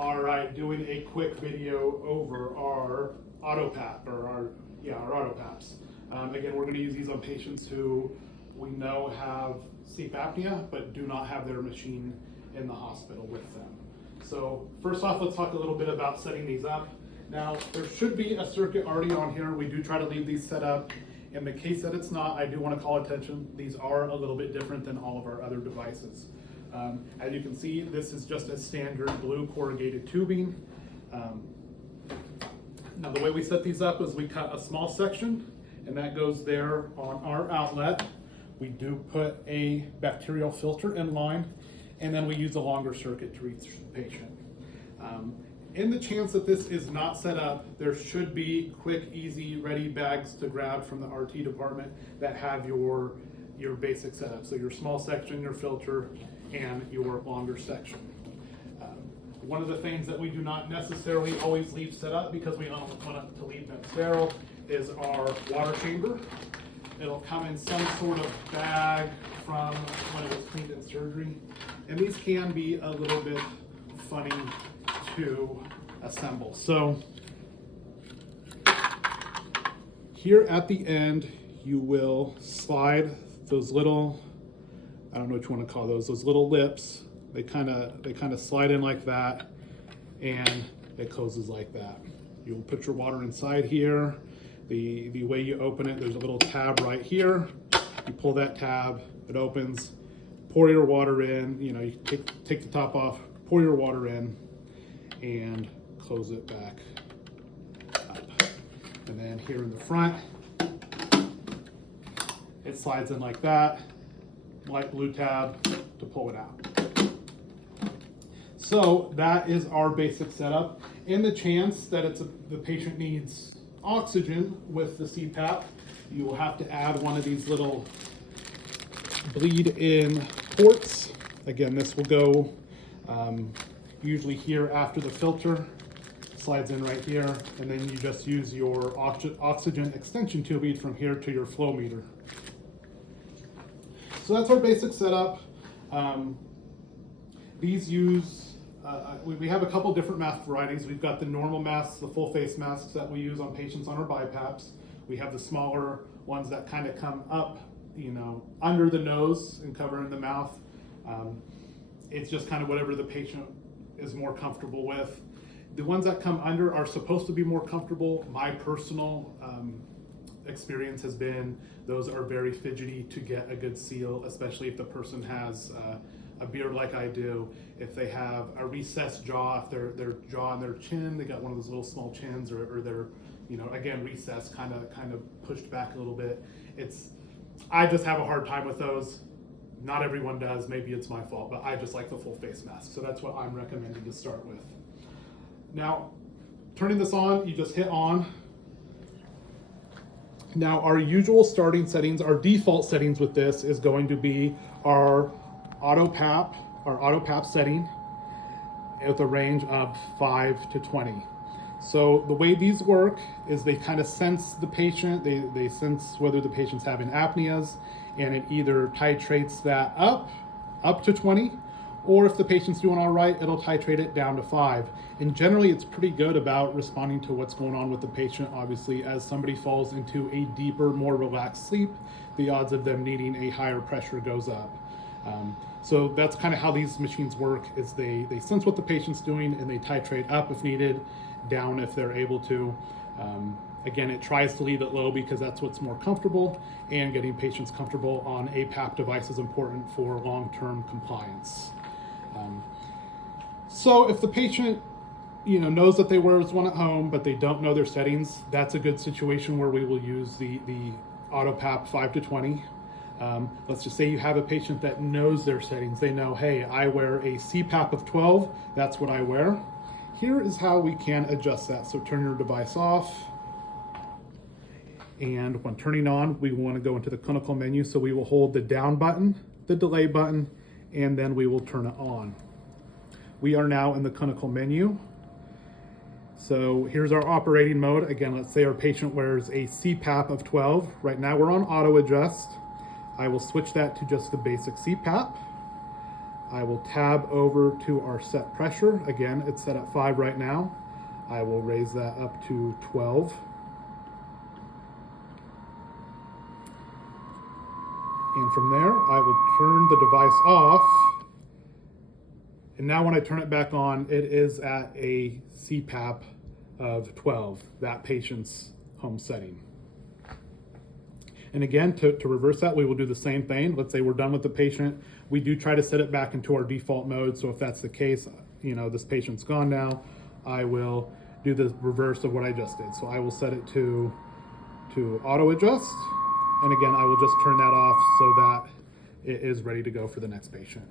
All right, doing a quick video over our AutoPAP, or our AutoPAPs. Again, we're going to use these on patients who we know have sleep apnea, but do not have their machine in the hospital with them. So first off, let's talk a little bit about setting these up. Now, there should be a circuit already on here. We do try to leave these set up. In the case that it's not, I do want to call attention. These are a little bit different than all of our other devices. As you can see, this is just a standard blue corrugated tubing. Now the way we set these up is we cut a small section, and that goes there on our outlet. We do put a bacterial filter in line, and then we use a longer circuit to reach the patient. In the chance that this is not set up, there should be quick, easy, ready bags to grab from the RT department that have your basic setup. So your small section, your filter, and your longer section. One of the things that we do not necessarily always leave set up because we don't want to leave them sterile is our water chamber. It'll come in some sort of bag from when it was cleaned in surgery. And these can be a little bit funny to assemble. So here at the end, you will slide those little, I don't know what you want to call those little lips. They kind of slide in like that, and it closes like that. You'll put your water inside here. The way you open it, there's a little tab right here. You pull that tab, it opens. Pour your water in. You know, you take the top off, pour your water in, and close it back up. And then here in the front, it slides in like that. Light blue tab to pull it out. So that is our basic setup. In the chance that the patient needs oxygen with the CPAP, you will have to add one of these little bleed-in ports. Again, this will go usually here after the filter, slides in right here, and then you just use your oxygen extension tubing from here to your flow meter. So that's our basic setup. These use, we have a couple different mask varieties. We've got the normal masks, the full face masks that we use on patients on our BiPAPs. We have the smaller ones that kind of come up, you know, under the nose and cover in the mouth. It's just kind of whatever the patient is more comfortable with. The ones that come under are supposed to be more comfortable. My personal experience has been those are very fidgety to get a good seal, especially if the person has a beard like I do. If they have a recessed jaw, if their jaw and their chin, they got one of those little small chins, or they're, you know, again, recessed, kind of pushed back a little bit. I just have a hard time with those. Not everyone does. Maybe it's my fault, but I just like the full face mask. So that's what I'm recommending to start with. Now, turning this on, you just hit on. Now, our usual starting settings, our default settings with this is going to be our AutoPAP setting with a range of 5 to 20. So the way these work is they kind of sense the patient, they sense whether the patient's having apneas, and it either titrates that up to 20, or if the patient's doing all right, it'll titrate it down to 5. And generally it's pretty good about responding to what's going on with the patient. Obviously, as somebody falls into a deeper, more relaxed sleep, the odds of them needing a higher pressure goes up. So that's kind of how these machines work, is they sense what the patient's doing and they titrate up if needed, down if they're able to. Again, it tries to leave it low because that's what's more comfortable, and getting patients comfortable on a PAP device is important for long-term compliance. So if the patient, you know, knows that they wear one at home, but they don't know their settings, that's a good situation where we will use the AutoPAP 5 to 20. Let's just say you have a patient that knows their settings. They know, hey, I wear a CPAP of 12, that's what I wear. Here is how we can adjust that. So turn your device off. And when turning on, we want to go into the clinical menu. So we will hold the down button, the delay button, and then we will turn it on. We are now in the clinical menu. So here's our operating mode. Again, let's say our patient wears a CPAP of 12. Right now we're on auto adjust. I will switch that to just the basic CPAP. I will tab over to our set pressure. Again, it's set at 5 right now. I will raise that up to 12. And from there, I will turn the device off. And now when I turn it back on, it is at a CPAP of 12, that patient's home setting. And again, to reverse that, we will do the same thing. Let's say we're done with the patient. We do try to set it back into our default mode. So if that's the case, this patient's gone now, I will do the reverse of what I just did. So I will set it to auto adjust. And again, I will just turn that off so that it is ready to go for the next patient.